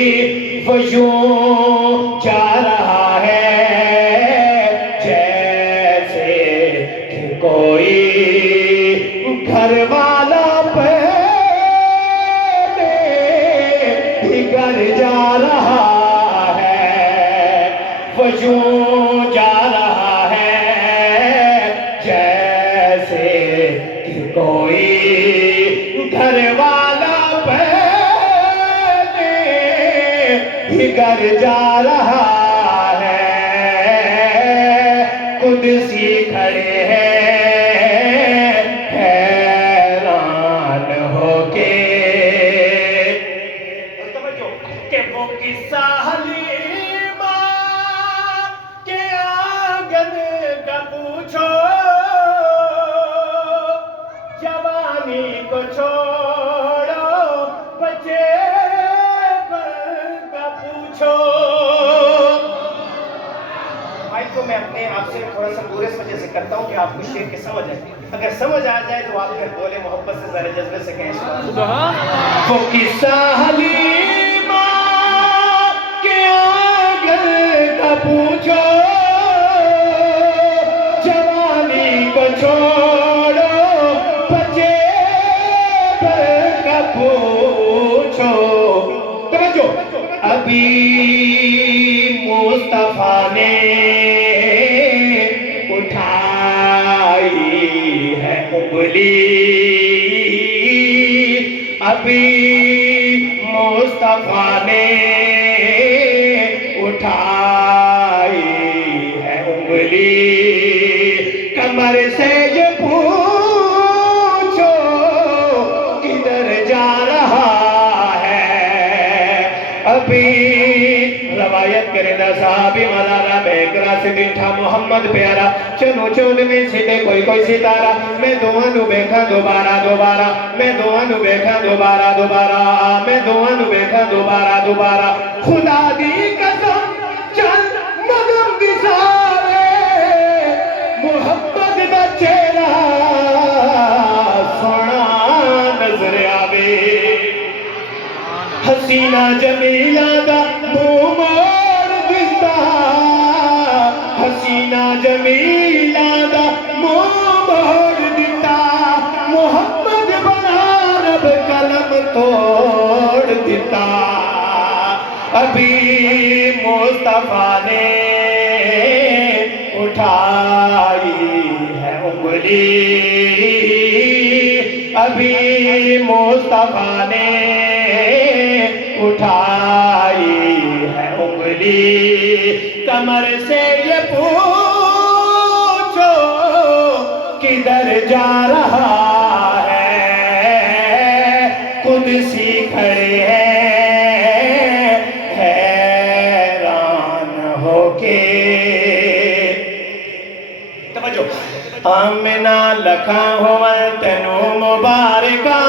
وہ یوں جا رہا ہے جیسے کہ کوئی گھر والا پہلے بگڑ جا رہا ہے وہ یوں جا رہا ہے جیسے کہ کوئی گھر والا بگڑ جا رہا ہے قدسی کھڑے ہیں حیران ہو کے کہ وہ قصہ حلیمہ کے آنگن کا پوچھو جوانی کو چھوڑو بچے بھائی تو میں اپنے آپ سے تھوڑا سا پورے اس وجہ سے کرتا ہوں کہ آپ کو شعر کی سمجھ آئے اگر سمجھ آ جائے تو آپ پھر بولے محبت سے ذرا جذبے سے کہیں سبحان وہ قصہ حلیمہ کے آنگن کا پوچھو جوانی کو چھوڑو بچے کا پوچھو توجہ ابھی مصطفیٰ نے اٹھائی ہے انگلی ابھی مصطفیٰ نے اٹھائی ہے انگلی کمر سے یہ پوچھو کدھر جا رہا ہے ابھی روایت کرنا صحابی مدارہ بیکرہ سے دنٹھا محمد پیارا چنو چون میں سیتے کوئی کوئی ستارہ میں دوانو بیکھا دوبارہ میں دوانو بیکھا دوبارہ میں دوانو بیکھا دوبارہ خدا دی قسم چل مدم گزارے محمد دا چہرہ سونا نظر آوے حسینہ جمیلہ دا حسینہ جمیلہ دا موڑ دیتا محمد بنا رب قلم توڑ دیتا ابھی مصطفیٰ نے اٹھائی ہے انگلی ابھی مصطفیٰ نے اٹھائی ہے انگلی کمر سے یہ پوچھو کدھر جا رہا ہے قدسی کھڑے ہیں حیران ہو کے توجہ آمنہ لکھا ہوا تنو مبارکہ